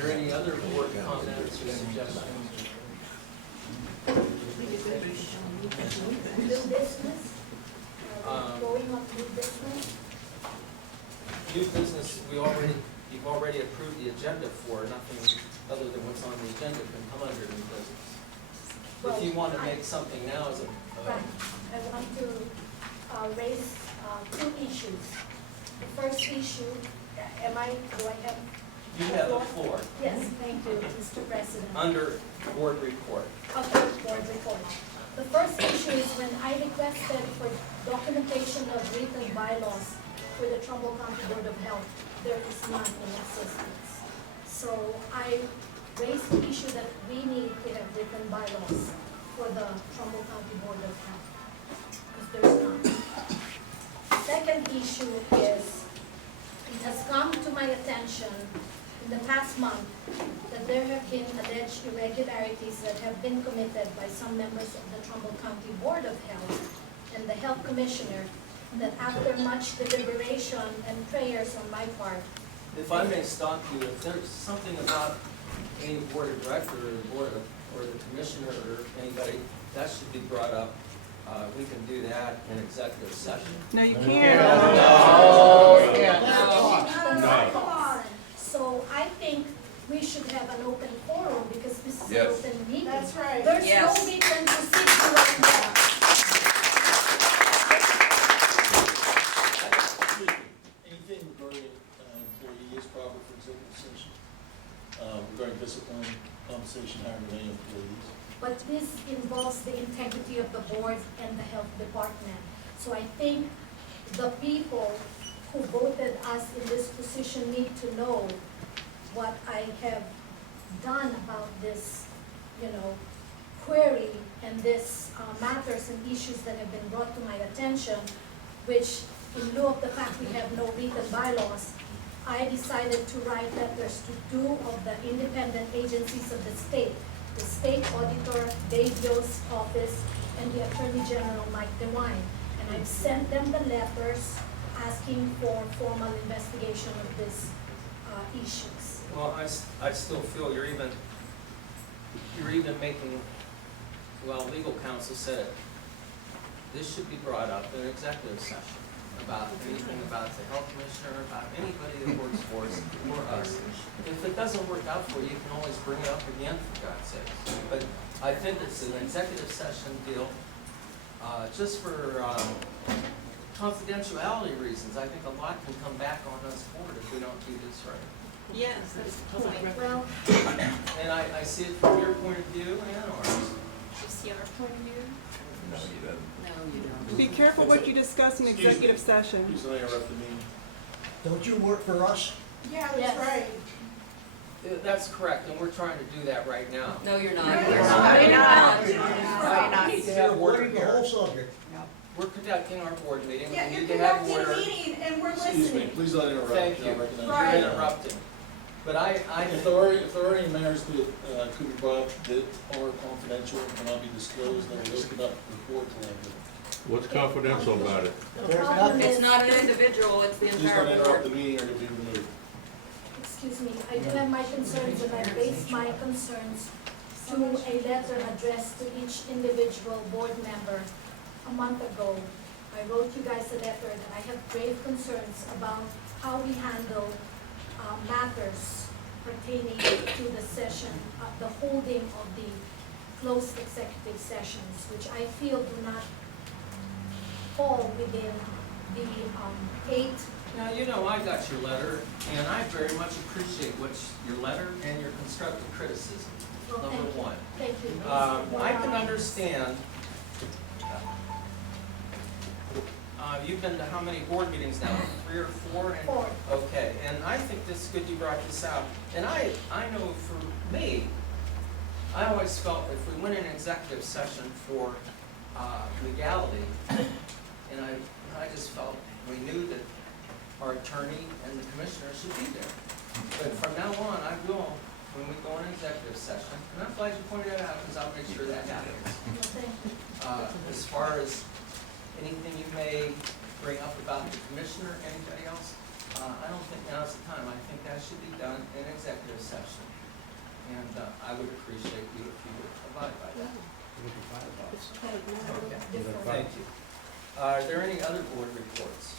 there any other board comments or suggestions? New business? Going on new business? New business, you've already approved the agenda for, nothing other than what's on the agenda can come under new business. If you want to make something now as a... Right, I want to raise two issues. The first issue, do I have? You have the floor. Yes, thank you, Mr. President. Under board report. Okay, board report. The first issue is when I requested for documentation of written bylaws for the Trumbull County Board of Health, there is none in existence. So I raised the issue that we need to have written bylaws for the Trumbull County Board of Health, because there's none. Second issue is, it has come to my attention in the past month that there have been alleged irregularities that have been committed by some members of the Trumbull County Board of Health and the Health Commissioner, that after much deliberation and prayers on my part. If I may stop you, if there's something about any board of director or the board of, or the commissioner or anybody, that should be brought up. We can do that in executive session. No, you can't. No. So I think we should have an open forum because this is an open meeting. That's right. There's no reason to sit right now. Anything regarding employee is proper for executive session, regarding discipline, compensation, hiring of any employees. But this involves the integrity of the board and the health department. So I think the people who voted us in this position need to know what I have done about this, query and this matters and issues that have been brought to my attention, which in lieu of the fact we have no written bylaws, I decided to write letters to two of the independent agencies of the state auditor, Biery's office, and the Attorney General, Mike DeWine. And I've sent them the letters asking for formal investigation of these issues. Well, I still feel you're even making, well, legal counsel said this should be brought up in an executive session about anything about the health commissioner, about anybody that works for us or us. If it doesn't work out for you, you can always bring it up again, for God's sake. But I think it's an executive session deal, just for confidentiality reasons. I think a lot can come back on us board if we don't do this right. Yes, that's the point. Well, And I see it from your point of view and ours. You see our point of view? No, you don't. No, you don't. Be careful what you discuss in executive session. Please don't interrupt the meeting. Don't you work for us? Yeah, Yes. that's right. That's correct, and we're trying to do that right now. No, you're not. No, You're you're not. not. You're not. We need to have You're order avoiding the here. whole subject. We're conducting our board meeting. Yeah, We you're need to have conducting a order. meeting and we're Excuse me, listening. please don't interrupt. Thank you. I recognize Right. You're interrupting. But If there are any matters that could be brought up that are confidential and cannot be disclosed, then we'll open up the report to them. What's confidential about it? the There's problem It's is, not an individual, it's the Please entire don't interrupt board. the meeting or you'll be removed. excuse me, I do have my concerns and I based my concerns to a letter addressed to each individual board member a month ago. I wrote you guys a letter that I have grave concerns about how we handle matters pertaining to the session, the holding of the closed executive sessions, which I feel do not fall within the 8. now, I got your letter, and I very much appreciate your letter and your constructive criticism, Well, number thank you. one. Thank you. I can understand, you've been to how many board meetings now? 3 or 4? And- 4. Okay, and I think this is good you brought this out. And I know for me, I always felt if we went in executive session for legality, and I just felt we knew that our attorney and the commissioner should be there. But from now on, I will, when we go in executive session, and I'm glad you pointed that out because I'll make sure that happens. Well, thank you. As far as anything you may bring up about the commissioner, anybody else? I don't think now's the time. I think that should be done in executive session. And I would appreciate you if you would abide by that. It's totally Okay. different. Thank you. Are there any other board reports?